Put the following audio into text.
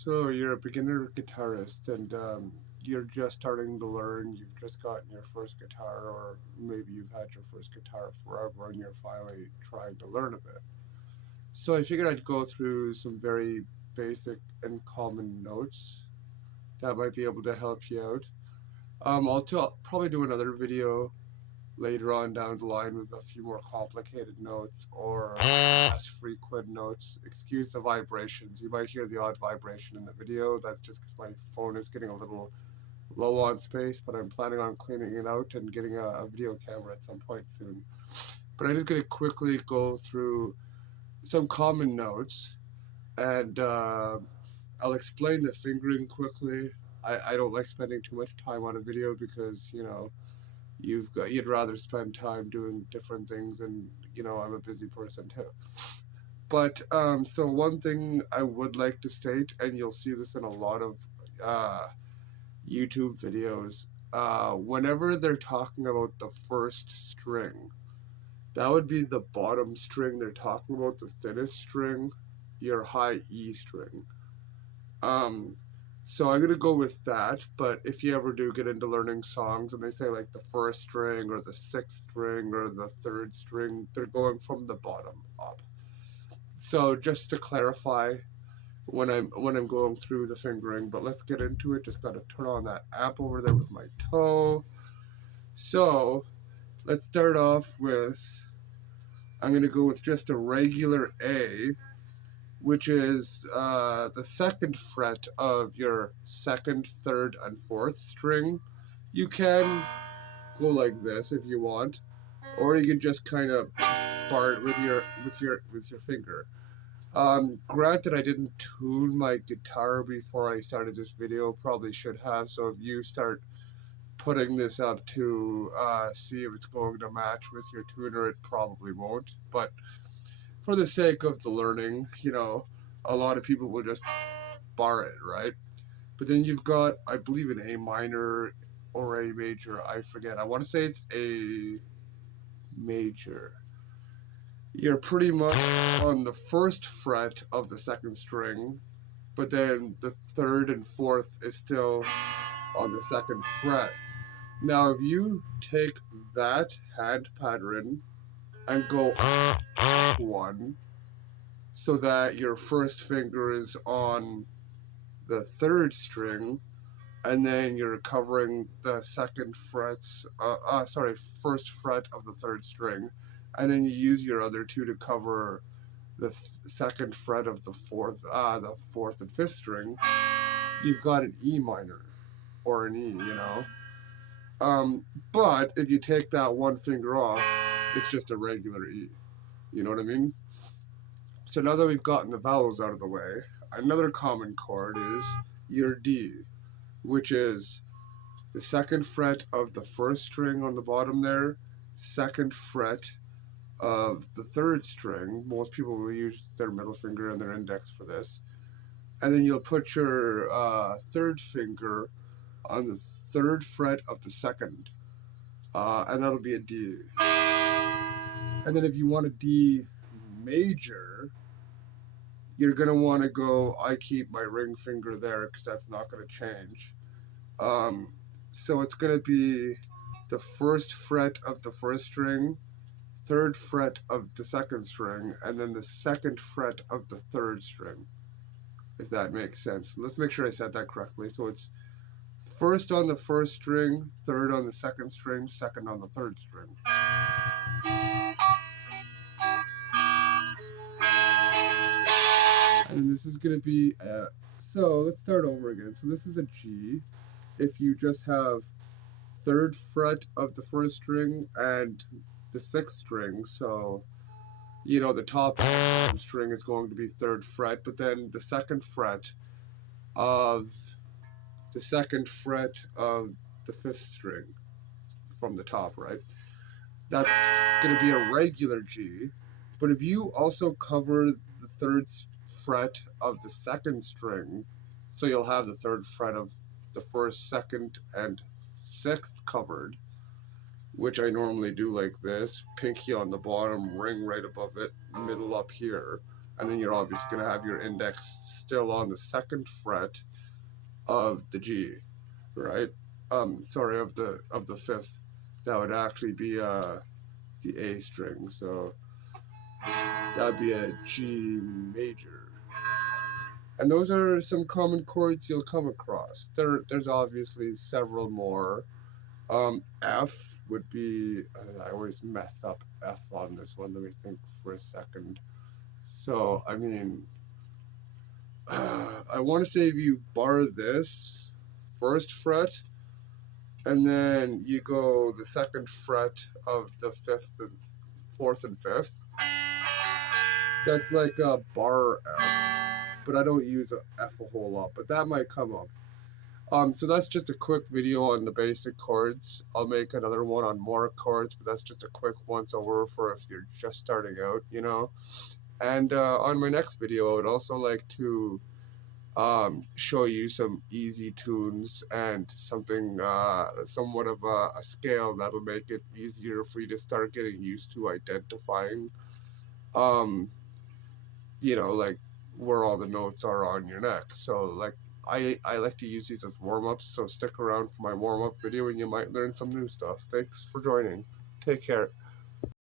So you're a beginner guitarist and you're just starting to learn. You've just gotten your first guitar, or maybe you've had your first guitar forever and you're finally trying to learn a bit. So I figured I'd go through some very basic and common notes that might be able to help you out. I'll probably do another video later on down the line with a few more complicated notes or less frequent notes. Excuse the vibrations. You might hear the odd vibration in the video. That's just because my phone is getting a little low on space, but I'm planning on cleaning it out and getting a video camera at some point soon. But I'm just going to quickly go through some common notes and I'll explain the fingering quickly. I don't like spending too much time on a video because, you'd rather spend time doing different things, and I'm a busy person too. But so one thing I would like to state, and you'll see this in a lot of uh, YouTube videos, whenever they're talking about the first string, that would be the bottom string. They're talking about the thinnest string, your high E string. Um, so I'm gonna go with that. But if you ever do get into learning songs and they say like the first string or the sixth string or the third string, they're going from the bottom up. So just to clarify when I'm going through the fingering, but let's get into it. Just gotta turn on that app over there with my toe. So let's start off with, I'm gonna go with just a regular A, which is the second fret of your second, third, and fourth string. You can go like this if you want, or you can just kind of bar it with your finger. Granted, I didn't tune my guitar before I started this video. Probably should have. So if you start putting this up to see if it's going to match with your tuner, it probably won't. But for the sake of the learning, a lot of people will just bar it, right? But then you've got, I believe, an A minor or A major. I forget. I want to say it's A major. You're pretty much on the first fret of the second string, but then the third and fourth is still on the second fret. Now, if you take that hand pattern and go one, so that your first finger is on the third string, and then you're covering the first fret of the third string, and then you use your other two to cover the second fret of the fourth and fifth string. You've got an E minor or an E. But if you take that one finger off, it's just a regular E. You know what I mean? So now that we've gotten the vowels out of the way, another common chord is your D, which is the second fret of the first string on the bottom there, second fret of the third string. Most people will use their middle finger and their index for this. And then you'll put your third finger on the third fret of the second, and that'll be a D. And then if you want a D major, you're going to want to go, I keep my ring finger there because that's not going to change. So it's going to be the first fret of the first string, third fret of the second string, and then the second fret of the third string, if that makes sense. Let's make sure I said that correctly. So it's first on the first string, third on the second string, second on the third string. And this is going to be so let's start over again. So this is a G. If you just have third fret of the first string and the sixth string, so the top string is going to be third fret, but then the second fret of the fifth string from the top, right? That's going to be a regular G. But if you also cover the third fret of the second string, so you'll have the third fret of the first, second, and sixth covered, which I normally do like this, pinky on the bottom, ring right above it, middle up here, and then you're obviously going to have your index still on the 2nd fret of the G, right? Sorry, of the 5th. That would actually be the A string, so that'd be a G major. And those are some common chords you'll come across. There's obviously several more. F would be, I always mess up F on this one. Let me think for a second. So, I mean, I want to say if you bar this 1st fret, and then you go the 2nd fret of the 5th and 4th and 5th, that's like a bar F, but I don't use a F a whole lot, but that might come up. So that's just a quick video on the basic chords. I'll make another one on more chords, but that's just a quick once over for if you're just starting out, you know. And on my next video, I would also like to show you some easy tunes and something somewhat of a scale that'll make it easier for you to start getting used to identifying, you know, like where all the notes are on your neck. So like I like to use these as warm-ups, so stick around for my warm-up video and you might learn some new stuff. Thanks for joining. Take care.